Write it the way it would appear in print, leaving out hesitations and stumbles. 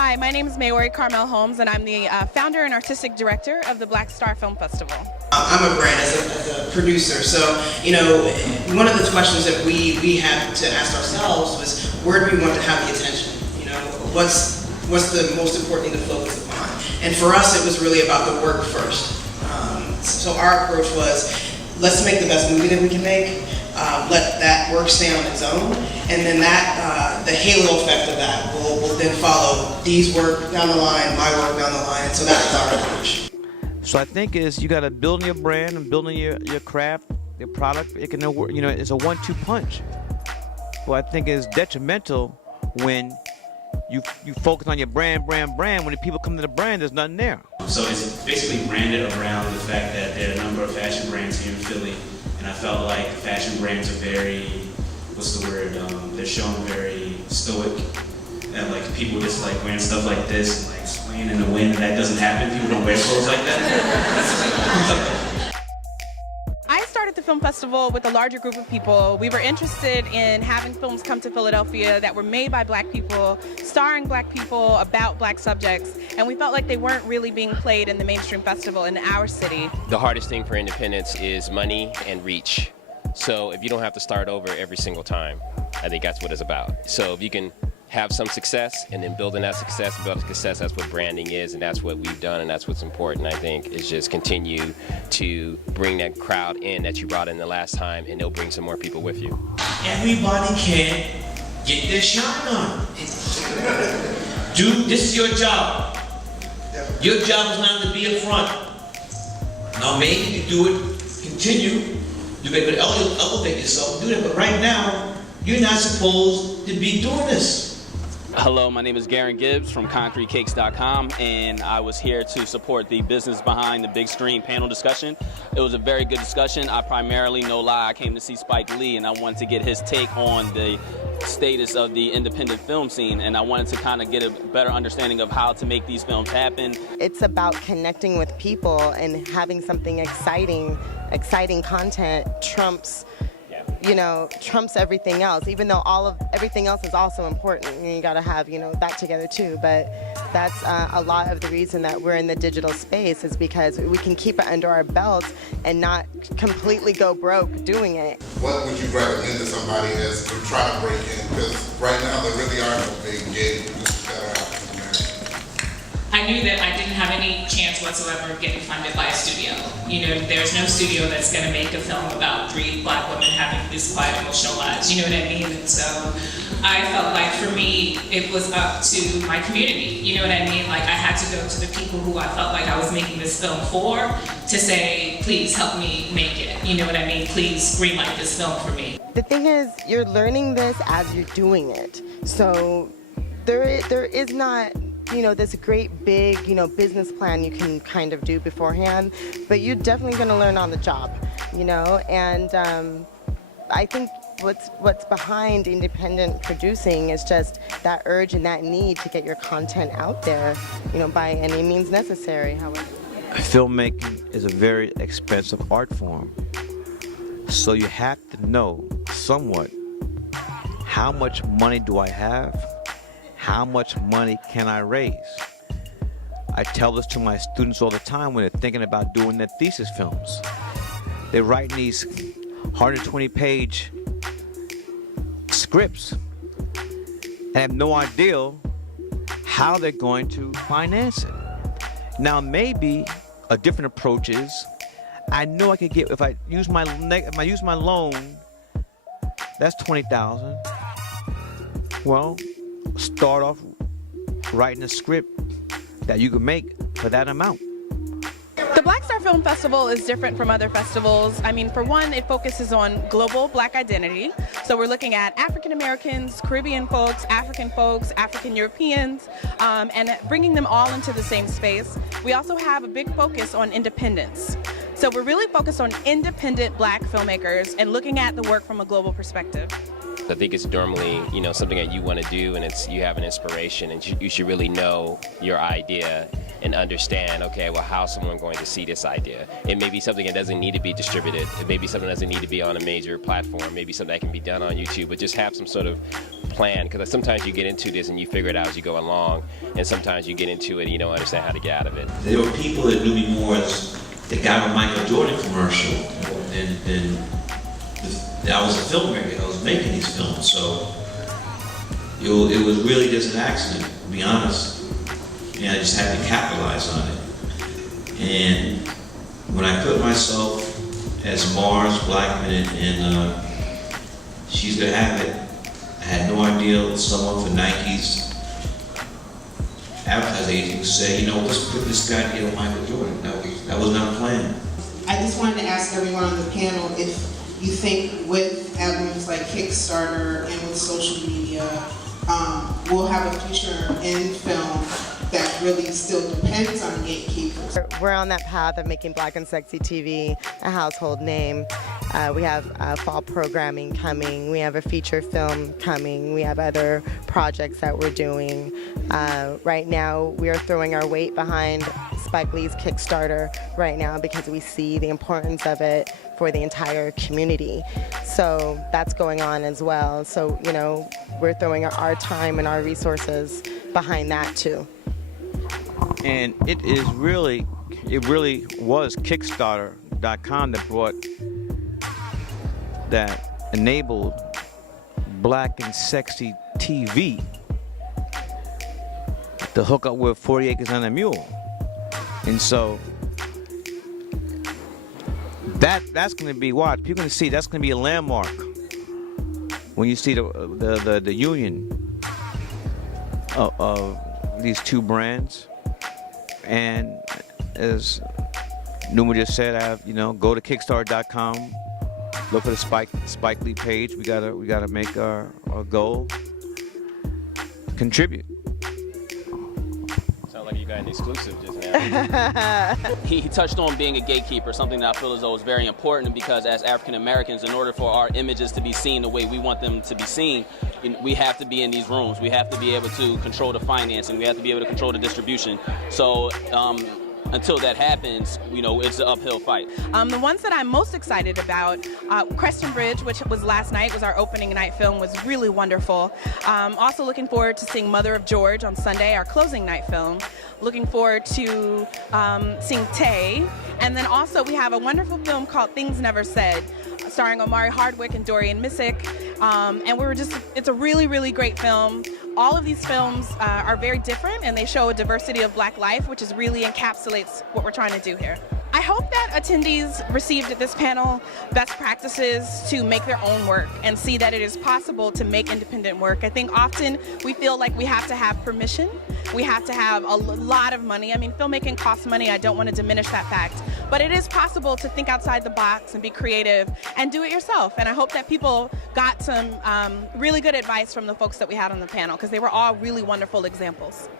Hi, my name is Mayori Carmel Holmes, and I'm the founder and artistic director of the BlackStar Film Festival. I'm a brand as a producer, so one of the questions that we had to ask ourselves was, where do we want to have the attention? What's the most important thing to focus upon? And for us, it was really about the work first. So our approach was, let's make the best movie that we can make. Let that work stay on its own, and then the halo effect of that will then follow Dee's work down the line, my work down the line, and so that's our approach. So I think you got to build your brand and building your craft, your product. It can it's a 1-2 punch. Well, I think it's detrimental when you focus on your brand. When the people come to the brand, there's nothing there. So it's basically branded around the fact that there are a number of fashion brands here in Philly. And I felt like fashion brands are very, they're shown very stoic. And like people just like wearing stuff like this and like swaying in the wind, and that doesn't happen. People don't wear clothes like that. I started the film festival with a larger group of people. We were interested in having films come to Philadelphia that were made by Black people, starring Black people, about Black subjects, and we felt like they weren't really being played in the mainstream festival in our city. The hardest thing for independence is money and reach. So if you don't have to start over every single time, I think that's what it's about. So if you can have some success and then building that success, that's what branding is, and that's what we've done, and that's what's important, I think, is just continue to bring that crowd in that you brought in the last time, and they'll bring some more people with you. Everybody can get their shine on. Dude, this is your job. Your job is not to be up front. Now maybe you do it, continue, you got to elevate yourself, do that, but right now, you're not supposed to be doing this. Hello, my name is Garen Gibbs from ConcreteCakes.com, and I was here to support the business behind the big screen panel discussion. It was a very good discussion. I primarily, no lie, I came to see Spike Lee, and I wanted to get his take on the status of the independent film scene, and I wanted to kind of get a better understanding of how to make these films happen. It's about connecting with people and having something exciting content trumps everything else, even though everything else is also important. You got to have, that together too. But that's a lot of the reason that we're in the digital space, is because we can keep it under our belt and not completely go broke doing it. What would you recommend to somebody that's trying to break in? Because right now there really are no big gay producers that are out in America. I knew that I didn't have any chance whatsoever of getting funded by a studio. There's no studio that's going to make a film about 3 Black women having these quiet emotional lives, you know what I mean? And so I felt like for me, it was up to my community, you know what I mean? Like I had to go to the people who I felt like I was making this film for to say, please help me make it, you know what I mean? Please greenlight this film for me. The thing is, you're learning this as you're doing it. So there is not this great big, business plan you can kind of do beforehand, but you're definitely going to learn on the job, and I think what's behind independent producing is just that urge and that need to get your content out there, by any means necessary, however. Filmmaking is a very expensive art form, so you have to know somewhat, how much money do I have? How much money can I raise? I tell this to my students all the time when they're thinking about doing their thesis films. They're writing these 120-page scripts and have no idea how they're going to finance it. Now, maybe a different approach is, I know I could get, if I use my loan, that's $20,000. Well, start off writing a script that you can make for that amount. The BlackStar Film Festival is different from other festivals. I mean, for one, it focuses on global Black identity. So we're looking at African Americans, Caribbean folks, African Europeans, and bringing them all into the same space. We also have a big focus on independence. So we're really focused on independent Black filmmakers and looking at the work from a global perspective. I think it's normally, something that you want to do, and you have an inspiration, and you should really know your idea and understand, okay, well, how's someone going to see this idea? It may be something that doesn't need to be distributed. It may be something that doesn't need to be on a major platform. Maybe something that can be done on YouTube, but just have some sort of plan, because sometimes you get into this and you figure it out as you go along, and sometimes you get into it and you don't understand how to get out of it. There were people that knew me more as the guy with Michael Jordan commercial than I was a filmmaker. I was making these films, so it was really just an accident, to be honest. And I just had to capitalize on it. And when I put myself as Mars Blackman and She's Gonna Have It, I had no idea someone for Nike's advertising agency would say, you know, let's put this guy together with Michael Jordan. That was not planned. I just wanted to ask everyone on the panel if you think with avenues like Kickstarter and with social media, we'll have a future in film that really still depends on gatekeepers. We're on that path of making Black and Sexy TV a household name. We have fall programming coming. We have a feature film coming. We have other projects that we're doing. Right now, we are throwing our weight behind Spike Lee's Kickstarter right now because we see the importance of it for the entire community. So that's going on as well. So, you know, we're throwing our time and our resources behind that too. And it really was Kickstarter.com that enabled Black and Sexy TV to hook up with 40 Acres and a Mule. And so that's going to be watched. People are going to see that's going to be a landmark when you see the union of these two brands. And as Numa just said, go to Kickstarter.com, look for the Spike Lee page. We gotta make our goal. Contribute. Sound like you got an exclusive just now. He touched on being a gatekeeper, something that I feel as though is very important, because as African Americans, in order for our images to be seen the way we want them to be seen, we have to be in these rooms. We have to be able to control the financing. We have to be able to control the distribution. So until that happens, it's an uphill fight. The ones that I'm most excited about, Creston Bridge, which was last night, was our opening night film, was really wonderful. Also looking forward to seeing Mother of George on Sunday, our closing night film. Looking forward to seeing Tay. And then also we have a wonderful film called Things Never Said, starring Omari Hardwick and Dorian Missick. And it's a really, really great film. All of these films are very different, and they show a diversity of Black life, which really encapsulates what we're trying to do here. I hope that attendees received at this panel best practices to make their own work and see that it is possible to make independent work. I think often we feel like we have to have permission. We have to have a lot of money. I mean, filmmaking costs money. I don't want to diminish that fact. But it is possible to think outside the box and be creative and do it yourself. And I hope that people got some really good advice from the folks that we had on the panel, because they were all really wonderful examples.